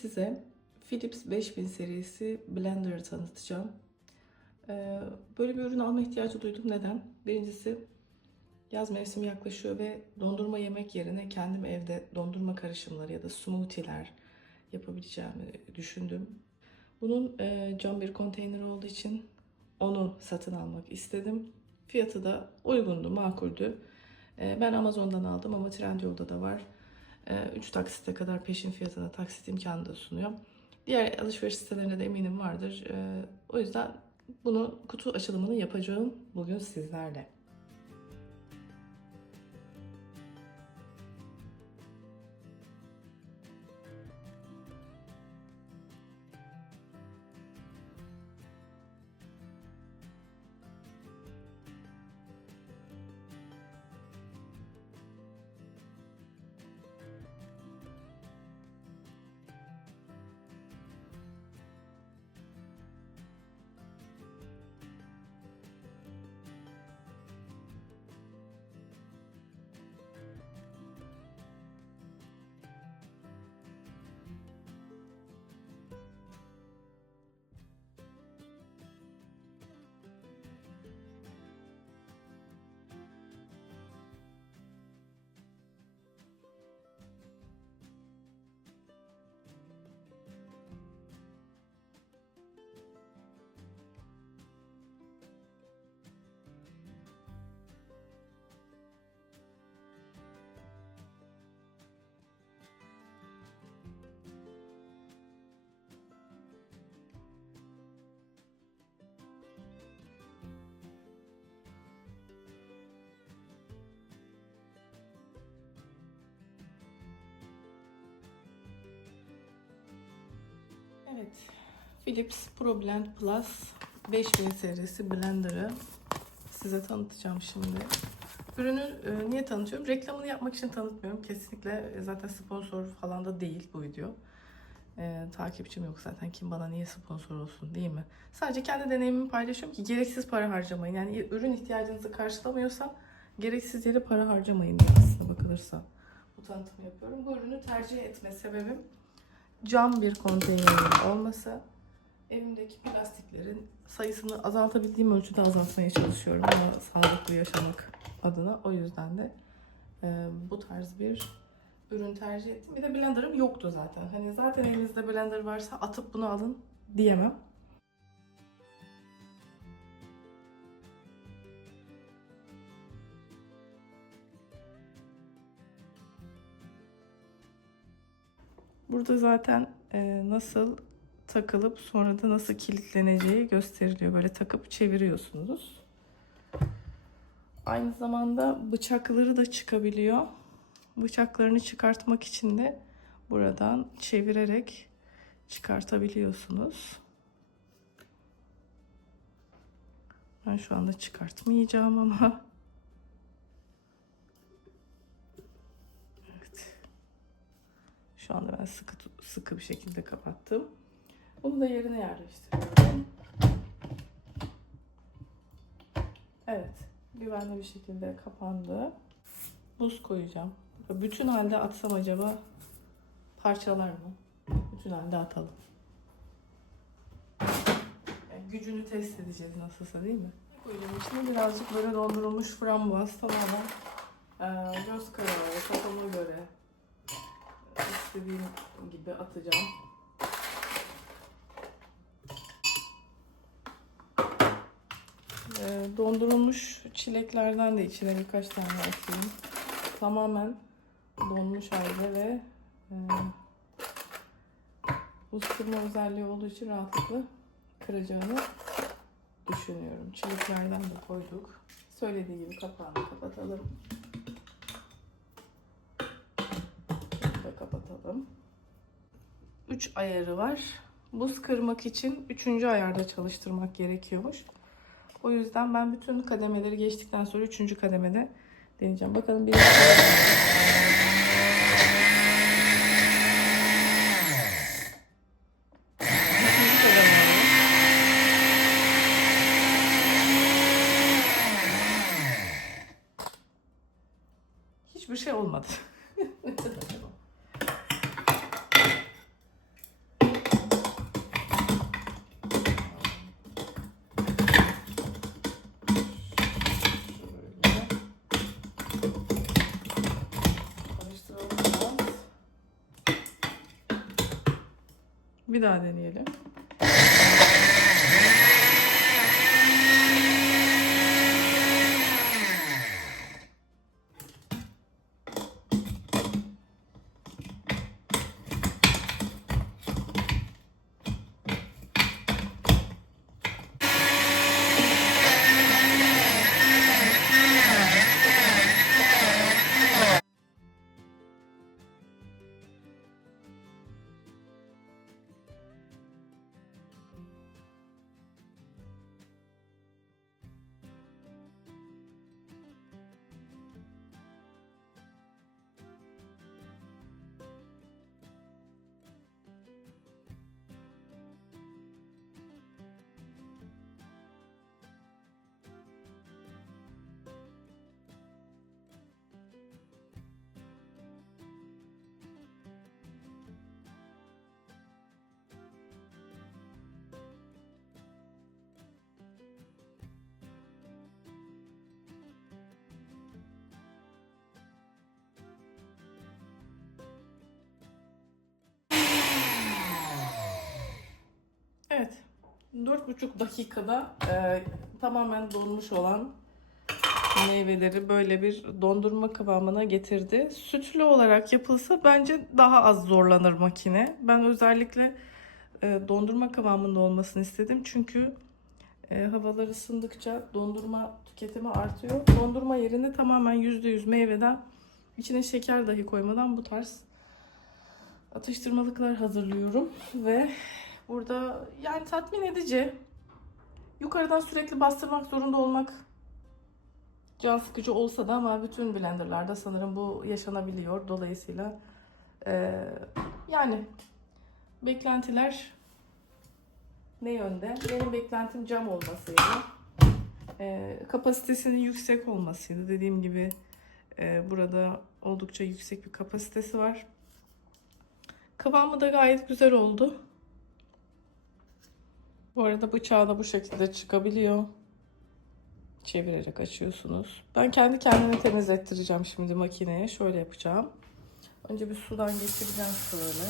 size Philips 5000 serisi blender'ı tanıtacağım. Ee, Böyle bir ürün alma ihtiyacı duydum. Neden? Birincisi yaz mevsimi yaklaşıyor ve dondurma yemek yerine kendim evde dondurma karışımları ya da smoothie'ler yapabileceğimi düşündüm. Bunun e, cam bir konteyneri olduğu için onu satın almak istedim. Fiyatı da uygundu, makuldü. E, Ben Amazon'dan aldım ama Trendyol'da da var. 3 taksite kadar peşin fiyatına taksit imkanı da sunuyor. Diğer alışveriş sitelerinde de eminim vardır. E, O yüzden bunu kutu açılımını yapacağım bugün sizlerle. Evet, Philips Pro Plus 5000 serisi blender'ı size tanıtacağım şimdi. Ürünü e, niye tanıtıyorum? Reklamını yapmak için tanıtmıyorum. Kesinlikle e, zaten sponsor falan da değil bu video. E, takipçim yok zaten. Kim bana niye sponsor olsun değil mi? Sadece kendi deneyimimi paylaşıyorum ki gereksiz para harcamayın. Yani ürün ihtiyacınızı karşılamıyorsa gereksiz yere para harcamayın aslında bakılırsa. Bu tanıtımı yapıyorum. Bu ürünü tercih etme sebebim cam bir konteynerin olması. Evimdeki plastiklerin sayısını azaltabildiğim ölçüde azaltmaya çalışıyorum. Ama sağlıklı yaşamak adına. O yüzden de e, bu tarz bir ürün tercih ettim. Bir de blenderım yoktu zaten. Hani zaten elinizde blender varsa atıp bunu alın diyemem. Burada zaten e, nasıl takılıp sonra da nasıl kilitleneceği gösteriliyor. Böyle takıp çeviriyorsunuz. Aynı zamanda bıçakları da çıkabiliyor. Bıçaklarını çıkartmak için de buradan çevirerek çıkartabiliyorsunuz. Ben şu anda çıkartmayacağım ama Şu anda ben sıkı sıkı bir şekilde kapattım. Bunu da yerine yerleştiriyorum. Evet. Güvenli bir şekilde kapandı. Buz koyacağım. Bütün halde atsam acaba parçalar mı? Bütün halde atalım. Yani gücünü test edeceğiz nasılsa değil mi? Koyacağım içine birazcık böyle dondurulmuş frambuaz tamamen ee, göz kararı, kafama göre istediğim gibi atacağım. Ee, dondurulmuş çileklerden de içine birkaç tane atayım. Tamamen donmuş halde ve e, buz kırma özelliği olduğu için rahatlıkla kıracağını düşünüyorum. Çileklerden de koyduk. Söylediği gibi kapağını kapatalım. Kapatalım. 3 ayarı var. Buz kırmak için 3. ayarda çalıştırmak gerekiyormuş. O yüzden ben bütün kademeleri geçtikten sonra 3. kademede deneyeceğim. Bakalım bir. Hiçbir şey olmadı. Bir daha deneyelim. Evet. 4,5 dakikada e, tamamen donmuş olan meyveleri böyle bir dondurma kıvamına getirdi. Sütlü olarak yapılsa bence daha az zorlanır makine. Ben özellikle e, dondurma kıvamında olmasını istedim. Çünkü e, havalar ısındıkça dondurma tüketimi artıyor. Dondurma yerine tamamen %100 meyveden içine şeker dahi koymadan bu tarz atıştırmalıklar hazırlıyorum ve Burada yani tatmin edici. Yukarıdan sürekli bastırmak zorunda olmak can sıkıcı olsa da ama bütün blenderlarda sanırım bu yaşanabiliyor. Dolayısıyla eee, yani beklentiler ne yönde? Benim beklentim cam olmasıydı. Eee, kapasitesinin yüksek olmasıydı. Dediğim gibi eee, burada oldukça yüksek bir kapasitesi var. Kıvamı da gayet güzel oldu. Bu arada bıçağı da bu şekilde çıkabiliyor. Çevirerek açıyorsunuz. Ben kendi kendime temizlettireceğim şimdi makineye. Şöyle yapacağım. Önce bir sudan geçireceğim şöyle.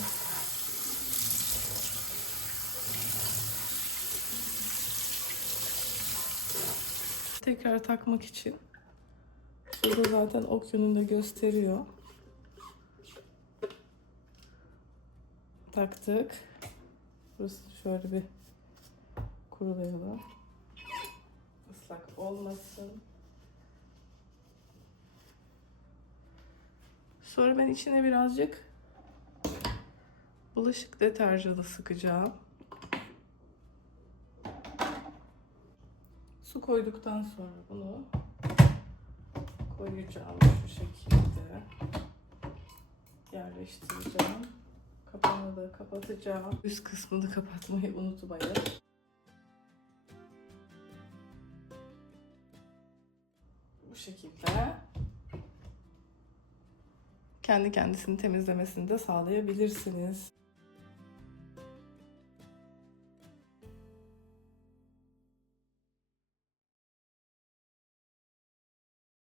Tekrar takmak için. Burada zaten ok yönünde gösteriyor. Taktık. Burası şöyle bir kurulayalım. Islak olmasın. Sonra ben içine birazcık bulaşık deterjanı sıkacağım. Su koyduktan sonra bunu koyacağım şu şekilde. Yerleştireceğim. Kapağını da kapatacağım. Üst kısmını kapatmayı unutmayın. Şekilde kendi kendisini temizlemesini de sağlayabilirsiniz.